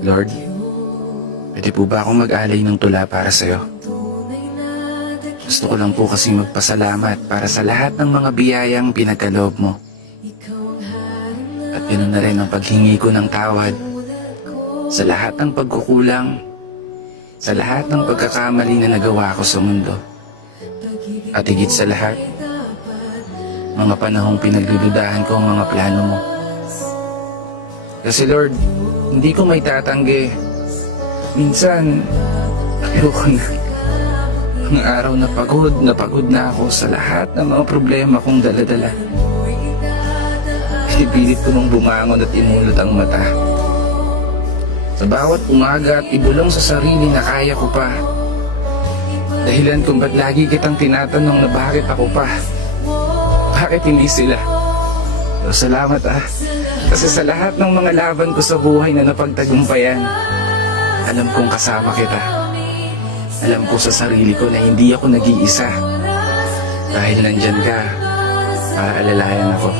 Lord, pwede po ba akong mag-alay ng tula para sa'yo? Gusto ko lang po kasi magpasalamat para sa lahat ng mga biyayang pinagkaloob mo. At ganoon na rin ang paghingi ko ng tawad sa lahat ng pagkukulang, sa lahat ng pagkakamali na nagawa ko sa mundo. At higit sa lahat, mga panahong pinagluludahan ko ang mga plano mo. Kasi Lord, hindi ko may tatanggi. Minsan, ayoko na. Ang araw na pagod na ako sa lahat ng mga problema kong daladala. Pinipilit ko nung bumangon at imulot ang mata. Sa bawat umaga at ibulong sa sarili na kaya ko pa. Dahilan kung ba't lagi kitang tinatanong na bakit ako pa. Bakit hindi sila? Pero salamat kasi sa lahat ng mga laban ko sa buhay na napagtagumpayan, alam kong kasama kita. Alam ko sa sarili ko na hindi ako nag-iisa. Dahil nandyan ka, para alalayan ako.